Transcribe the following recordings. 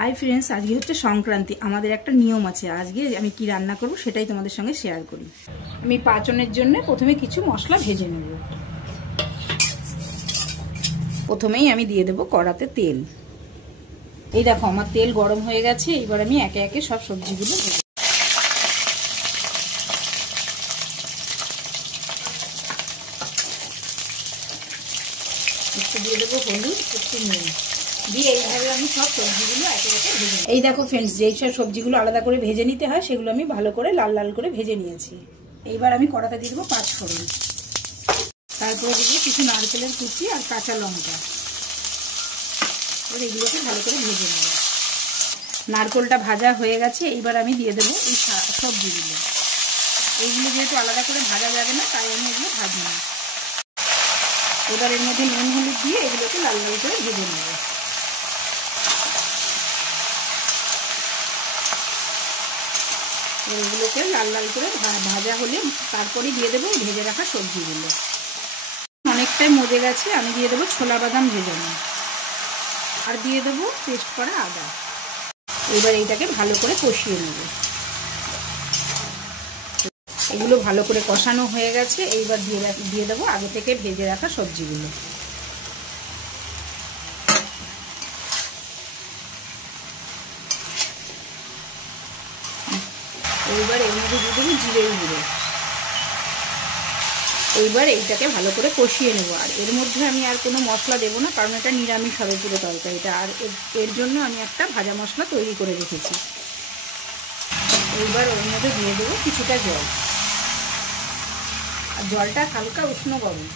Hi friends, আজকে হচ্ছে সংক্রান্তি। আমাদের একটা নিয়ম আছে, আজকে আমি কি রান্না করব সেটাই তোমাদের সঙ্গে শেয়ার করি। আমি পাঁচনের জন্য প্রথমে কিছু মশলা ভেজে নেব। প্রথমেই আমি দিয়ে দেব কড়াতে তেল। এই দেখো আমার তেল গরম হয়ে গেছে। এবার আমি একে একে সব সবজিগুলো ভেজে একটু দিয়ে দেবো হলুদ, একটু নুন দিয়ে এইভাবে আমি সব সবজিগুলো একে একে ভেজে। এই দেখো ফ্রেন্ডস, যেই সব সবজিগুলো আলাদা করে ভেজে নিতে হয় সেগুলো আমি ভালো করে লাল লাল করে ভেজে নিয়েছি। এইবার আমি কড়াতে দিয়ে দেবো পাঁচফোড়ন, তারপরে দিয়ে কিছু নারকেলের কুচি আর কাঁচা লঙ্কা। এবার এগুলোকে ভালো করে ভেজে নেব। নারকেলটা ভাজা হয়ে গেছে। এইবার আমি দিয়ে দেবো এই সবজিগুলো। এইগুলো যেহেতু আলাদা করে ভাজা যাবে না, তাই আমি এগুলো ভাজি না। এবার এর মধ্যে নুন হলুদ দিয়ে এগুলোকে লাল লাল করে ভেজে নেব। এগুলোকে লাল লাল করে ভাজা হলে তারপরে দিয়ে দেবো ভেজে রাখা সবজিগুলো। অনেকটাই মজে গেছে। আমি দিয়ে দেবো ছোলা বাদাম ভেজানো আর দিয়ে দেবো পেস্ট করা আদা। এবার এইটাকে ভালো করে কষিয়ে নেব। এগুলো ভালো করে কষানো হয়ে গেছে। এইবার দিয়ে দেবো আগে থেকে ভেজে রাখা সবজিগুলো। এইবার এর মধ্যে দিয়ে দেবো জিরের গুঁড়ো। এইবার এইটাকে ভালো করে কষিয়ে নেব। আর এর মধ্যে আমি আর কোনো মশলা দেবো না, কারণ এটা নিরামিষ হবে পুরো তরকারিটা। আর এর জন্য আমি একটা ভাজা মশলা তৈরি করে রেখেছি। এইবার ওর মধ্যে দিয়ে দেবো কিছুটা জল। আর জলটা হালকা উষ্ণ গরম।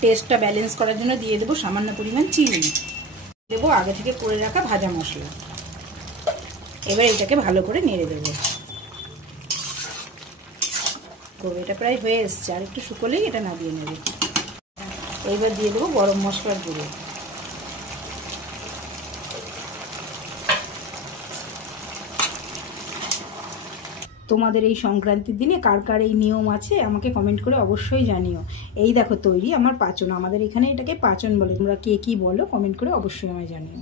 টেস্টটা ব্যালেন্স করার জন্য দিয়ে দেবো সামান্য পরিমাণ চিনি। দেবো আগে থেকে করে রাখা ভাজা মশলা। এবার এটাকে ভালো করে নেড়ে দেবো। এটা প্রায় হয়ে এসছে, আর একটু শুকোলেই এটা নামিয়ে নেবে। এইবার দিয়ে দেবো গরম মশলার গুঁড়ো। তোমাদের এই সংক্রান্তির দিনে কার কার এই নিয়ম আছে আমাকে কমেন্ট করে অবশ্যই জানিও। এই দেখো তৈরি আমার পাঁচন। আমাদের এখানে এটাকে পাঁচন বলে। তোমরা কে কি বলো কমেন্ট করে অবশ্যই আমায় জানিও।